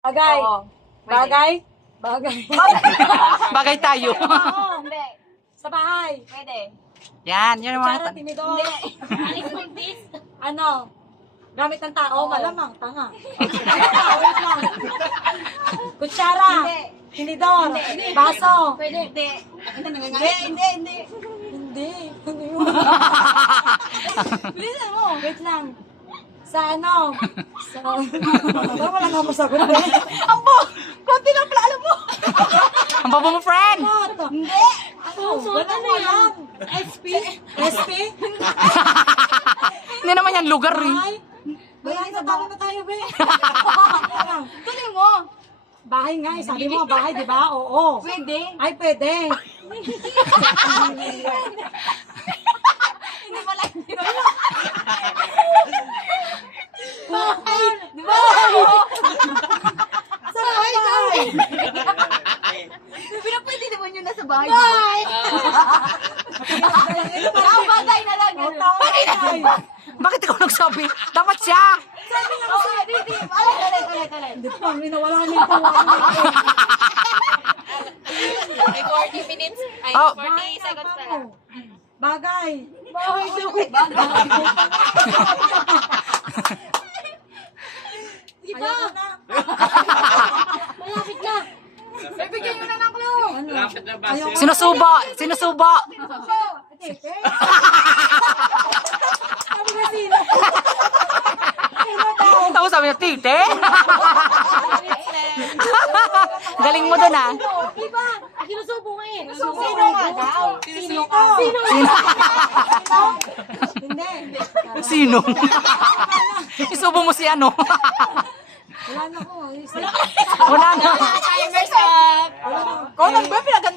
Bagay. Oo. Bagay. Bagay. Bagay tayo. Oo. Hindi. Sa bahay. Pwede. Yan, yun yung Kutsara, mga... tinidor. Alis mo this. Ano? Gamit ng tao, Oo. malamang, tanga. Wait lang. Kutsara. Hindi. Tinidor. Baso. Pwede. Hindi. Hindi. Hindi. Hindi mo. Bilisan mo. Wait lang. Sa ano? Sa... Wala nga masagot eh. Ambo! Konti lang pala, alam mo. Ang babo mo, friend! Ano? Hindi. Ano? Wala mo alam. SP? SP? Hindi naman yan lugar eh. Bahay? Wala na, talo na tayo, be. Tuloy mo. Bahay nga eh. Sabi mo, bahay, di ba? Oo. Pwede. Ay, pwede. Hindi pala. Hindi pala. Di ba? Sa bahay. Pinapwede naman yun nasa bahay. Bahay. Parang bagay na lang. O, tao. Bakit ikaw nagsabi? Dapat siya! Oo, hindi. Alay. Hindi pa, may nawala niya yung tawa. May 40 minutes. Ay, Oh. 40 seconds na lang. Bagay. Bahay, sukit. Di ba? Ayoko na. Malapit na. Bibigyan nyo na ng clue. Ano? Ayoko. Sinusuba! Sinusuba! Tete. Sabi na sino? Sino daw? Tapos sabi niya, tite! Galing mo dun ah. Di ba? Sinusubo nga eh. Sino nga daw? Sino ka? Sino? Hindi. Sino? Isubo mo si ano? Wala na ko. Wala na. Timers up. Wala na. Kung nang ba pinaganda